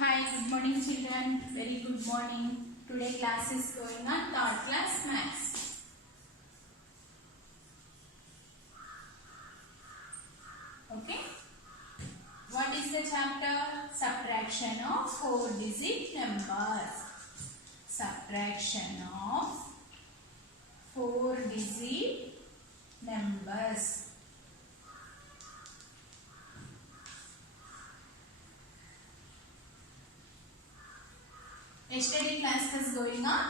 Hi, good morning children. Very good morning. Today class is going on third class maths. Okay. What is the chapter? Subtraction of 4-digit numbers. Subtraction of 4-digit numbers. Yesterday class was going on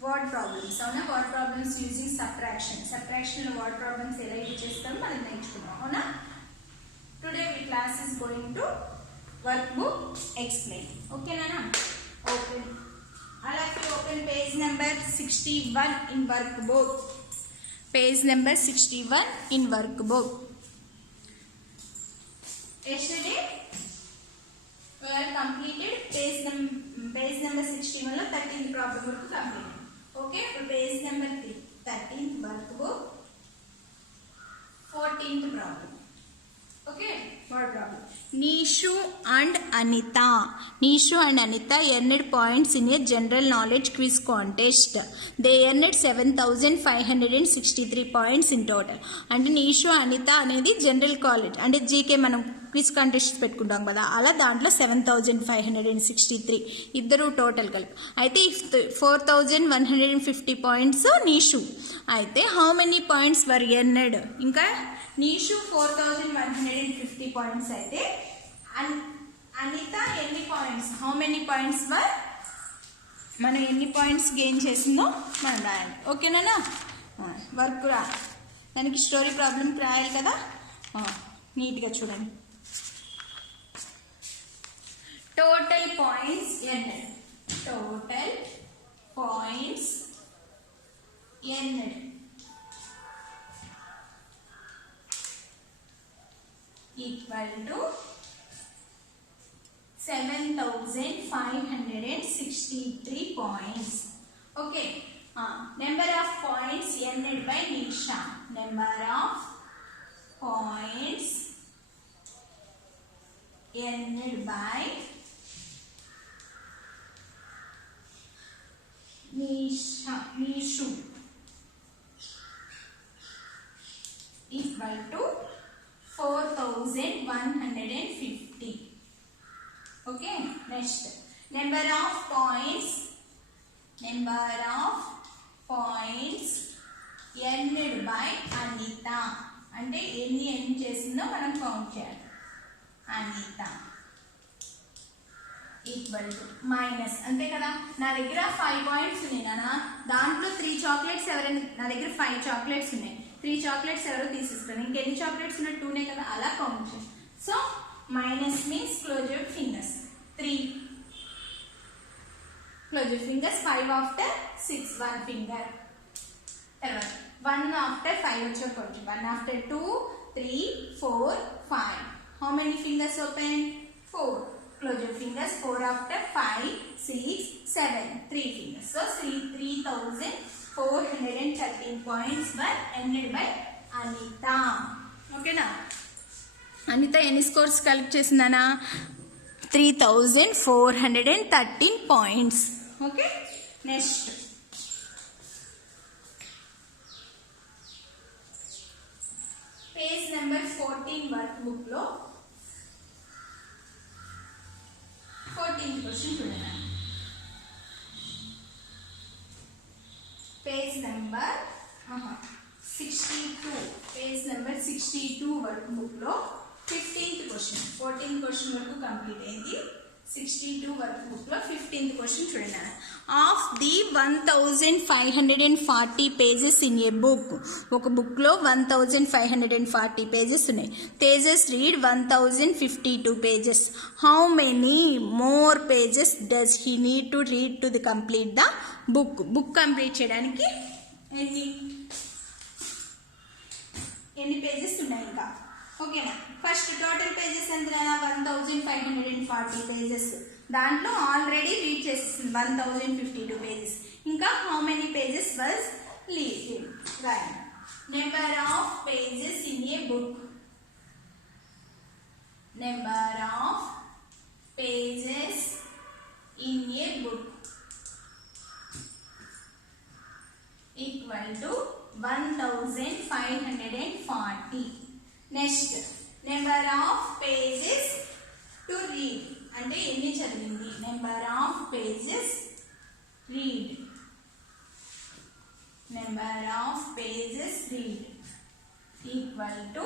word problems. Avuna word problems using subtraction. Subtraction lo word problems ela use chestamo మనం నేర్చుకున్నాం. అవునా? Today we class is going to workbook explain. Okay nana? Open. All of you open page number 61 in workbook. Page number 61 in workbook. Yesterday we have completed page number 61 lo 13th problem work completed. Okay, for page number 13th workbook 14th problem. Okay, word problem. Nishu and Anita earned points in a general knowledge quiz contest. They earned 7,563 points in total. And Nishu Anita అనేది general college అంటే జీకే మనం quiz contest పెట్టుకుంటాం కదా, అలా దాంట్లో 7,563 ఇద్దరు టోటల్ కలిపి. అయితే 4,150 పాయింట్స్ నీషు. అయితే హౌ మెనీ పాయింట్స్ వర్ ఎర్నడ్? ఇంకా నీషు 4,150 పాయింట్స్ అయితే అనిత ఎన్ని పాయింట్స్, హౌ మెనీ పాయింట్స్ వర్, మనం ఎన్ని పాయింట్స్ గెయిన్ చేసిందో మనం రాయాలి. ఓకేనా? వర్క్ రా, దానికి స్టోరీ ప్రాబ్లంకి రాయాలి కదా, నీట్గా చూడండి. Total points earned. Total points earned equal to 7,563 points. Okay. Number of points earned by Nisha. Number of points earned by Nishu equal to 4,150. Okay, next number of points earned by Anita అంటే ఎన్ని ఎర్న్ చేసిందో మనం కౌంట్ చేయాలి. Anita equal to minus, అంతే కదా. నా దగ్గర 5 పాయింట్స్ ఉన్నాయి నాన్న, దాంట్లో 3 చాక్లెట్స్ ఎవరైనా, నా దగ్గర 5 చాక్లెట్స్ ఉన్నాయి, 3 చాక్లెట్స్ ఎవరో తీసిస్తారు, ఇంకెన్ని చాక్లెట్స్ ఉన్నాయి? 2నే కదా, అలా కౌంట్ చేయాలి. So minus means close your fingers. 3 close your fingers. 5 ఆఫ్టర్ 6 1 ఫింగర్. తర్వాత 1 ఆఫ్టర్ 5 వచ్చే కొంచెం, 1 ఆఫ్టర్ 2 3 4 5. How many fingers open? 4. Close your fingers. 4 after 5 6 7 3 fingers. So 3,413 points were earned by Anita. Okay na? Anita ఎన్ని స్కోర్స్ కలెక్ట్ చేసిందనా? 3,413 points. Okay, next page number 14 workbook లో 14th question చూడండి. Page number 62, page number 62 work book లో 15th question. 14th question వరకు కంప్లీట్ అయింది. 62 work book లో 15th question చూడండి. Of the 1,540 pages in a book, ఒక బుక్ లో 1,540 పేజెస్ ఉన్నాయి. తేజస్ రీడ్ 1,052 pages. How many more pages does he need to read to the complete the book? Book complete చేయడానికి ఎన్ని పేజెస్ ఉన్నాయి ఇంకా? ఓకేనా? ఫస్ట్ టోటల్ పేజెస్ ఎంత? 1,540 పేజెస్. దాంట్లో ఆల్రెడీ రీడ్ చేసేసింది 1,052 పేజెస్. ఇంకా how many pages was leave? Right. Number of pages in a book. number of pages in a book equal to 1540. Next, number of pages to read అంటే ఎన్ని చదివింది. number of pages read, number of pages read equal to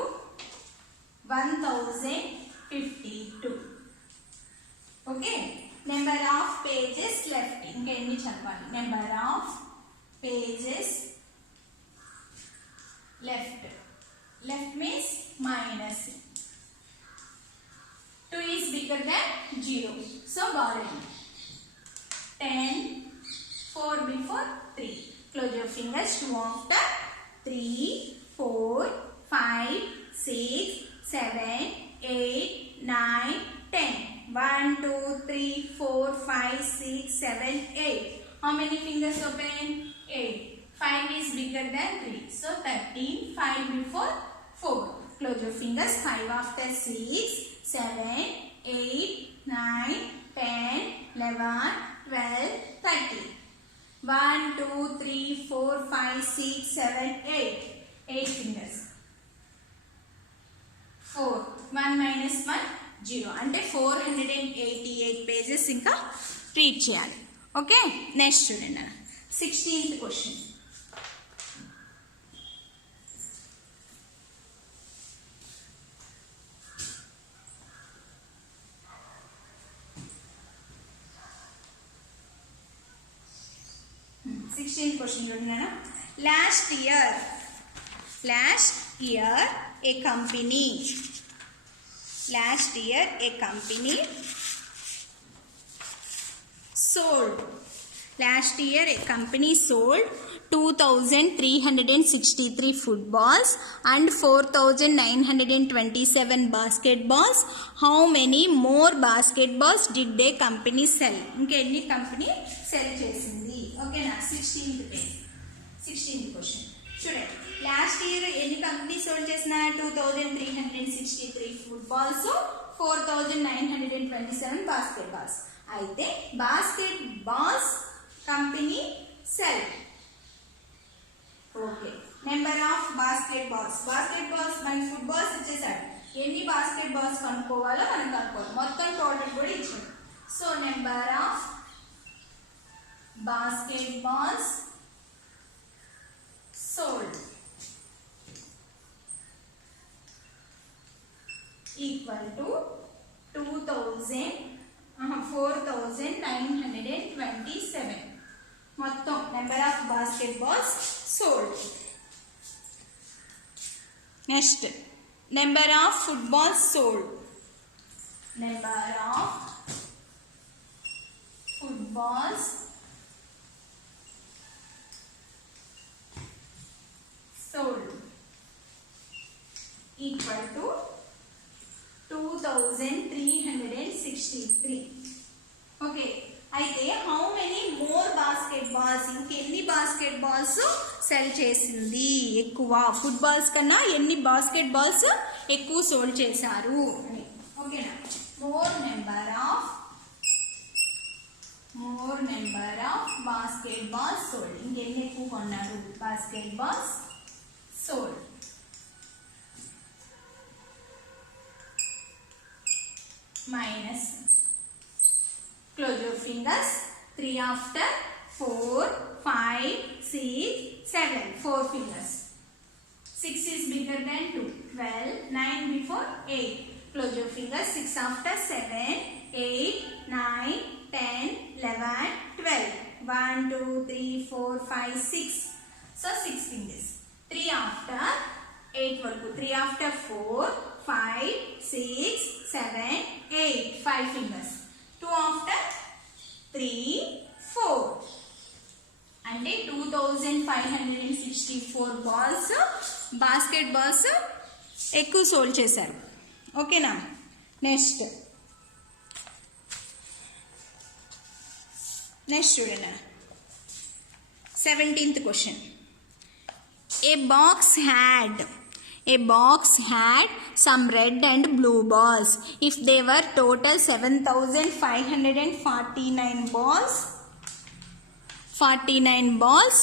1052. okay, number of pages left ఇంకా ఎన్ని చదవాలి. number of pages left means minus 2 is bigger than 0, so borrowing 10, 4 before 3, close your fingers. 2 after 3, 4, 5, 6, 7, 8, 9, 10. 1, 2, 3, 4, 5, 6, 7, 8. How many fingers open? 8. 5 is bigger than 3, so 13. 5 before 4, close your fingers. 5 after 6, 7, 8, 9, 10, 11, 12, 13. 1, 2, 3, 4, 5, 6, 7, 8. 8 fingers. 4. 1 minus 1, 0. అంటే 488 pages ఇంకా రీడ్ చేయాలి. Okay, next చూడండి. 16th question. చూడండి. Last year A company sold. Last year a company sold 2,363 footballs and 4,927 basketballs. How many more basketballs did the company sell? ఇంకా ఎన్ని company cell చేసింది. ఓకేనా. 16th question చూడండి. లాస్ట్ ఇయర్ ఎన్ని company sold చేసిన 2,363 ఫుట్బాల్స్, 4,927 బాస్కెట్బాల్స్. అయితే basket balls company cell. Okay, number of basket balls మనకి ఫుట్బాల్స్ ఇచ్చేసాడు. ఎన్ని బాస్కెట్ బాల్స్ కనుక్కోవాలో మనం కనుక్కోవాలి. మొత్తం టోటల్ కూడా ఇచ్చాడు. So number of basketballs sold equal to 4,927. మొత్తం number of basketballs sold. Next number of footballs sold. Number of footballs sold equal to 2,363. Okay, అయితే how many more basketballs, ఇంకెన్ని basketballs sell చేసింది ఎక్కువ, ఫుట్బాల్స్ కన్నా ఎన్ని basket balls ఎక్కువ సోల్డ్ చేశారు. ఓకేనా. More number of basketballs sold, ఇంకెన్ని ఎక్కువ కొన్నారు basket balls sold. Minus, close your fingers. 3 after 4, 5, 6, 7. 4 fingers. 6 is bigger than 2. 12. 9 before 8. Close your fingers. 6 after 7, 8, 9, 10, 11, 12. 1, 2, 3, 4, 5, 6. So 6 fingers. 3 after 8 వరకు. 3 after 4, 5, 6, 7, 8. 5 fingers. 2 after 3, 4. అంటే 2,564 బాల్స్ బాస్కెట్ బాల్స్ ఎక్కువ సోల్డ్ చేశారు. ఓకేనా. నెక్స్ట్ చూడండి. 17th question. A box had A box had some red and blue balls. If they were total 7,549 balls, 49 balls,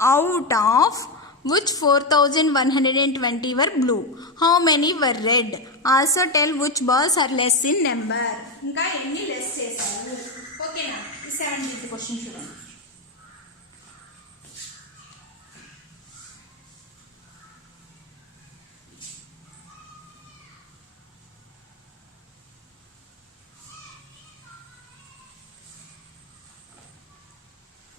out of which 4,120 were blue. How many were red? Also tell which balls are less in number. ఇంకా ఎన్ని లెస్ చేశారు? ఓకేనా? 17th question చూడండి.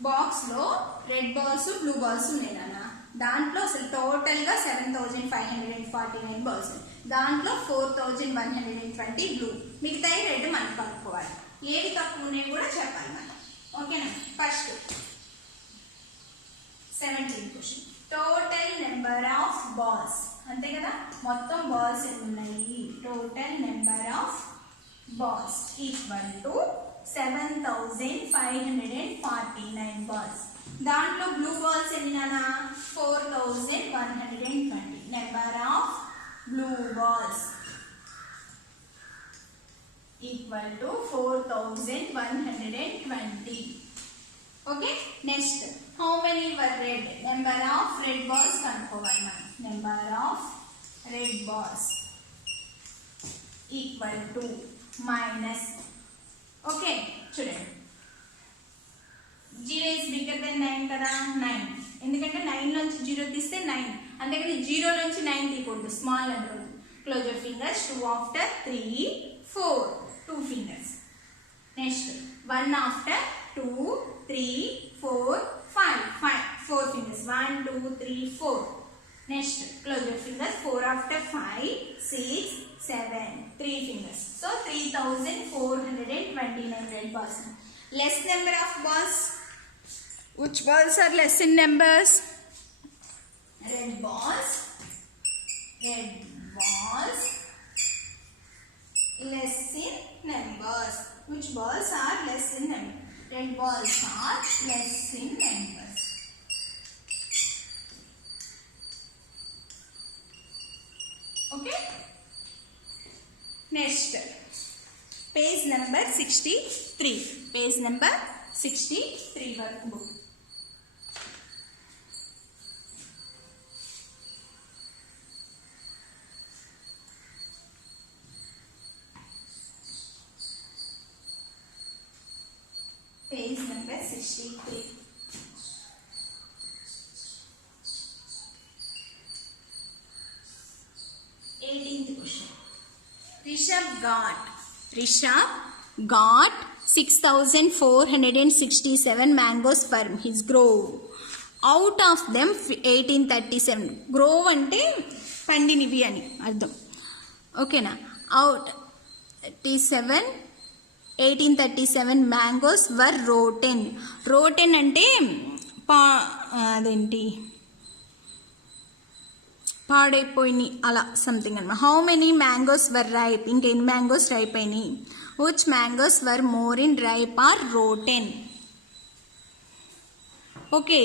బాక్స్ లో red balls blue balls ఉన్నాయి నాన్న. దాంట్లో అసలు టోటల్ గా 7,549 బాల్స్, దాంట్లో 4,120 బ్లూ, మిగతా రెడ్ మనం కనుక్కోవాలి. ఏవి తక్కువ ఉన్నాయి కూడా చెప్పాలి మనం. ఓకేనా? First 17th question, total number of balls, అంతే కదా, మొత్తం బాల్స్ ఎన్ని ఉన్నాయి, total number of balls equal to 7,549 balls. దాంట్లో బ్లూ బాల్స్ ఎన్ని నానా? 4,120. Number of blue balls equal to 4,120. Okay, next how many were red? Number of red balls కనుక్కోవాలి మనం. Number of red balls equal to minus, okay చూడండి, 0 is bigger than 9 కదా, 9, ఎందుకంటే 9 నుంచి 0 తీస్తే 9, అందుకని 0 నుంచి 9 తీయకూడదు, small number. Close your fingers, 2 after 3 4, 2 fingers. నెక్స్ట్ 1 after 2 3 4 5 4 fingers, 1 2 3 4. నెక్స్ట్ క్లోజ్ యువర్ ఫింగర్స్, 4 after 5 6 7, 3 fingers. So 3,429 red balls. Less number of balls. Which balls are less in numbers? Red balls. Red balls less in numbers. Which balls are less in numbers? Red balls are less in numbers. Okay. Next, page number 63. Page number 63 workbook. Page number 63. 18th question. Rishabh got 6,467 mangoes from his grove. Out of them 1837. Grove అంటే పండినవి అని అర్థం. ఓకేనా? అవుట్ 1837 mangoes were rotten. Rotten అంటే అదేంటి, పాడైపోయినాయి అలా something అనమాట. How many mangoes were ripe? ఇంకెన్ని మ్యాంగోస్ రైప్ అయినాయి? Which mangoes were more in ripe or rotten? Okay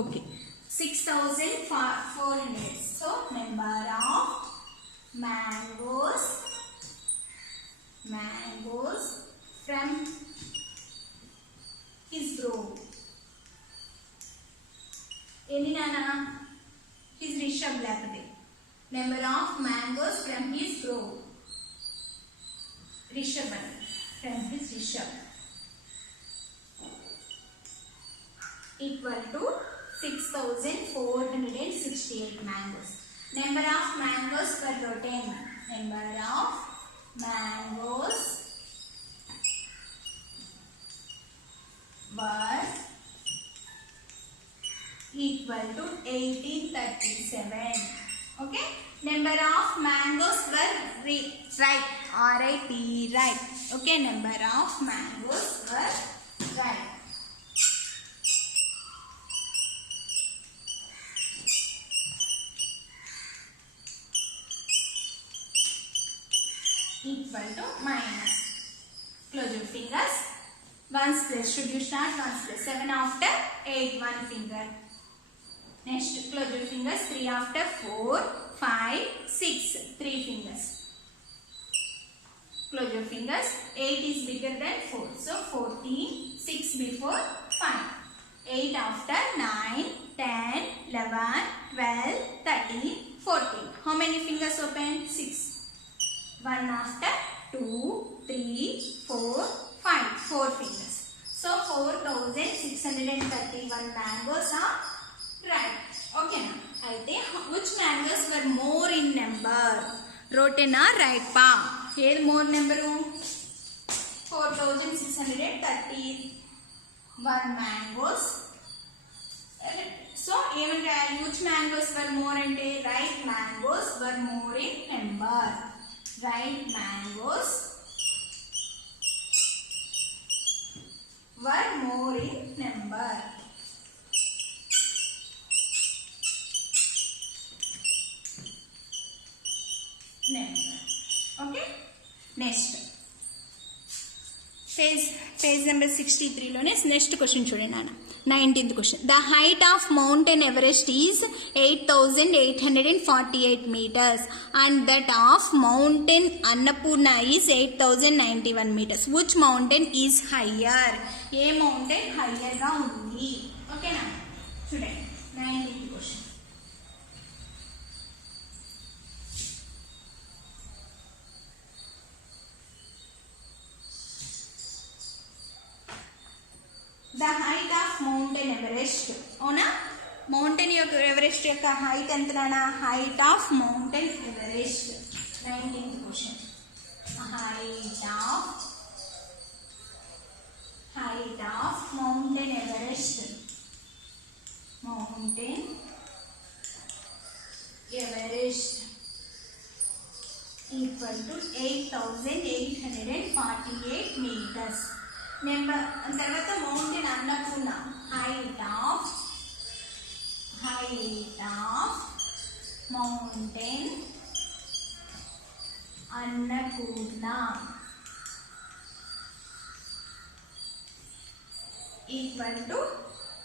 okay 6,400. So number of mangoes from his grove ఎన్ని నానా? His Rishabh లేకపోతే number of mangoes from his grove, Rishabh from his Rishabh equal to 6,468 mangoes. Number of mangoes per rotten. Number of mangoes were equal to 1837. Okay. Number of mangoes were ripe. R-I-P, ripe. Okay. Number of mangoes were ripe. Equal to minus. Close your fingers. Ones place. Should you start ones place? 7 after 8, 1 finger. Next, close your fingers. 3 after 4, 5, 6. 3 fingers. Close your fingers. 8 is bigger than 4. So 14, 6 before 5. 8 after 9, 10, 11, 12, 13, 14. How many fingers open? 6. 1 after 2, 3, 4, 5. 4 fingers. So 4,631 mangoes are right. Okay now. Which mangoes were more in number? Rotate na right pa. Here more number 4,631 mangoes. So even which mangoes were more ante right mangoes were more in number. Right mangoes were more in number. Okay. Next. Page number 63 లోనే next question చూడండి నాన్న. 19th question. The height of Mountain Everest is 8,848 meters and that of Mountain Annapurna is 8,091 meters. Which mountain is higher? A mountain higher గా ఉంది? ఓకేనా? చూడండి 19th question. The height of Mountain Everest. అవునా? Mountain యొక్క Everest యొక్క height ఎంతనా? Height of mountain Everest. 19th question. Height of Mountain Everest. Mountain Everest equal to 8,848 meters. Number తర్వాత మౌంటైన్ Annapurna. Height of Mountain Annapurna equal to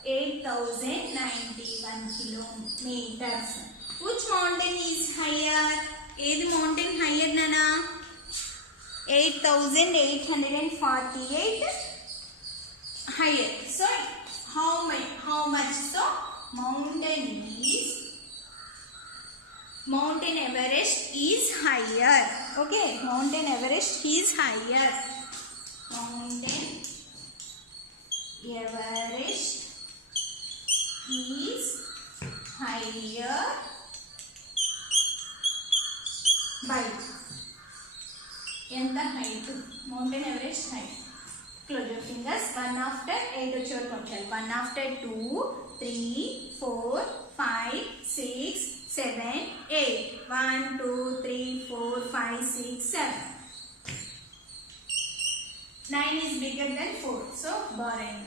8,091 kilometers. Which mountain is higher? ఏది mountain higher nana? 8,848 higher. So how much? So Mountain Everest is higher. Okay, Mountain Everest is higher. Mountain Everest is higher by ఎంత height? Mountain Everest height. Close your fingers. 1 after 8 వచ్చేవరకు కొట్టాలి. 1 after 2, 3, 4, 5, 6, 7, 8. 1, 2, 3, 4, 5, 6, 7. 9 is bigger than 4. So borrowing.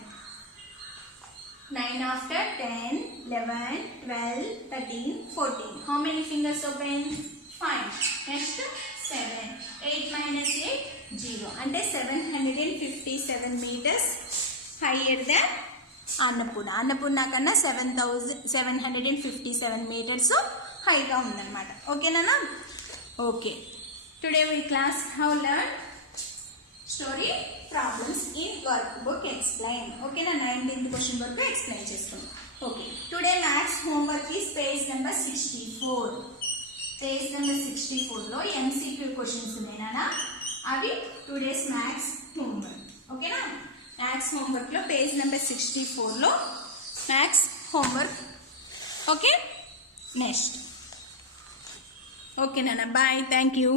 9 after 10, 11, 12, 13, 14. How many fingers open? 5. Next 7. 8 minus 8, 0. And 757 meters higher than Annapurna. Annapurna kanna 7,757 meters high ga undannamata. Okay nana? Okay. Today we class have learned story problems in workbook explain. Okay na? 19th question varaku explain chestunna. Okay. Today maths homework is page number 64. Page number 64 లో MCQ questions ఉన్నాయి నానా. అవి today's maths homework. ఓకేనా? Maths homework లో page number 64 లో maths homework. Okay next. Okay నాన్న bye. Thank you.